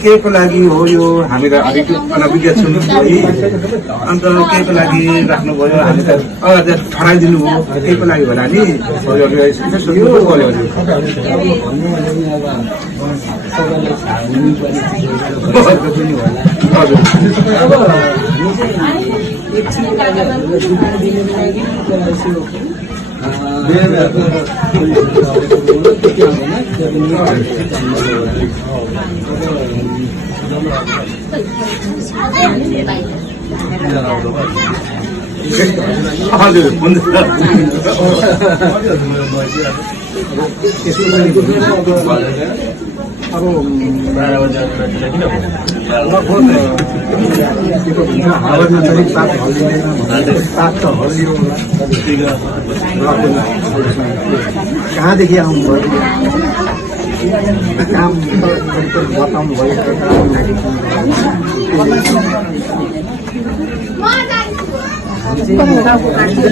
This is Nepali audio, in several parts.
के को लागि हो यो हामीलाई अलिक अनभिज्ञ छौँ है अन्त के को लागि राख्नुभयो हामी त ठहराइदिनु हो के को लागि होला नि सोध्नु पर्यो हजुर हुन्छ अब हावामा चाहिँ पात हल्लिँदैन पात त हल्लियो कहाँदेखि आउनुभयो काम बताउनु भयो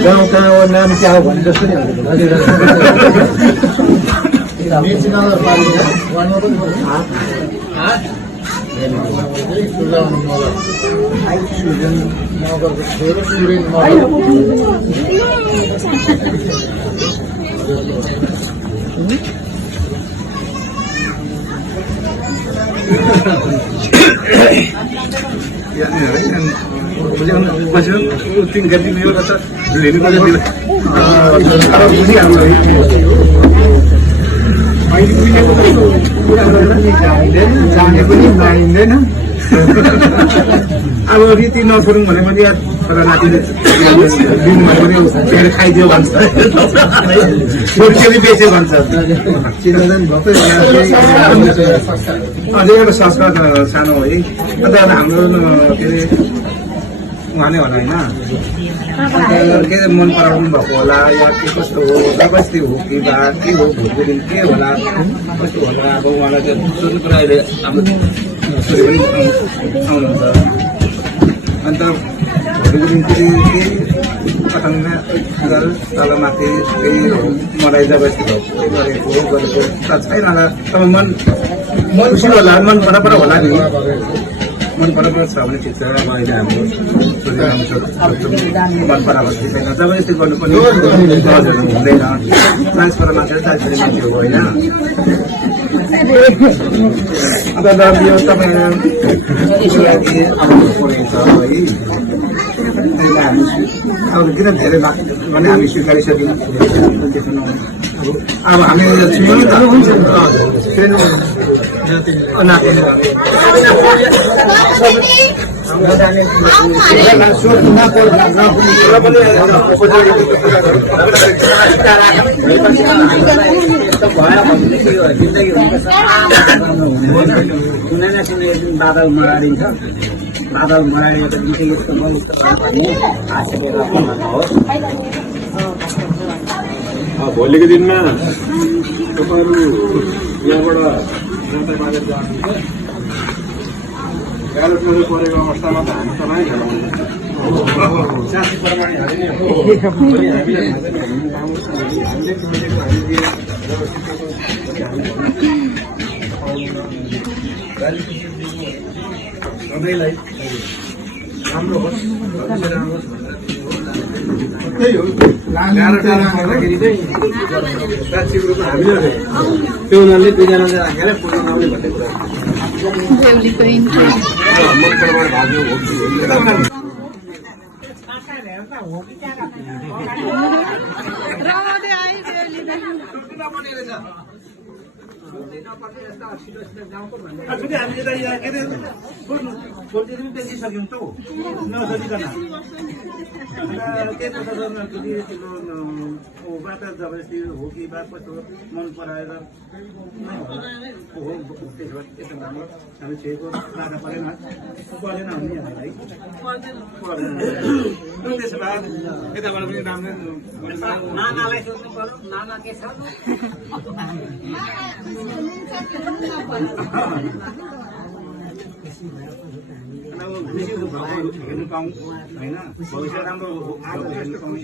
गाउँका नाम क्या हो भने जस्तो तीन घंटे में लेने को जाने पनि नआइँदैन अब रीति नछोडौँ भने पनि छोरा नातिले दिनमा पनि खाइदियो भन्छ छोरीले बेच्यो भन्छ चिनाजान अझै एउटा संस्कार सानो है अन्त हाम्रो के अरे उहाँले होला होइन के मन पराउनु भएको होला या के कस्तो हो जबरजस्ती हो कि बा के हो भोटको दिन के होला कस्तो होला अब उहाँलाई चाहिँ सोध्नु कुरा अहिले हाम्रो छोरी पनि आउनुहुन्छ अन्त भोटको दिन फेरि केही कथनमा तलमाथि केही मलाई जबरजस्ती भएको गरेको त छैन होला अब मन खुसी होला मन बराबर होला नि मन बराबर छ भने ठिक छ अब अहिले हाम्रो मन बराबर ठिक छैन जबरजस्ती गर्नु पनि हुँदैन ट्रान्सफर मान्छे दार्जिलिङ मान्छे हो होइन अब यो तपाईँको लागि आउनु परेको छ है हामी अब किन धेरै भने हामी स्वीकारिसक्यौँ अब हामी छुयौँ बादल मराडिन्छ बादल मराडिएर चाहिँ यस्तो मस्त भन्ने हाँसेर होस् भोलिको दिनमा तपाईँहरू यहाँबाट जनता बाहिर जानुहुन्छ ब्यालेट नजर परेको अवस्थामा त हामी तपाईँ खेलाउँछ साथी प्रमाण हालिने हो सबैलाई राम्रो होस् भविष्य राम्रो होस् त्यही हो लाँदाखेरि चाहिँ साक्षीको रूपमा हामीले त्यो उनीहरूले दुईजना चाहिँ राखेर पुग्नु नआउने भन्ने कुरा हामीले त यहाँ के अरे सोल्टिएर बेचिसक्यौँ त नसोधिकन के बाट जबरजस्ती हो कि बा कस्तो मन पराएर हो त्यसो राम्रो हामी छोएको बाधा परेन परेन भने हामीलाई त्यसो भए यताबाट पनि राम्रो नानालाई सोध्नु पर्यो नाना के छ हेर्नु पाऊँ होइन भविष्य राम्रो हेर्नु पाउँ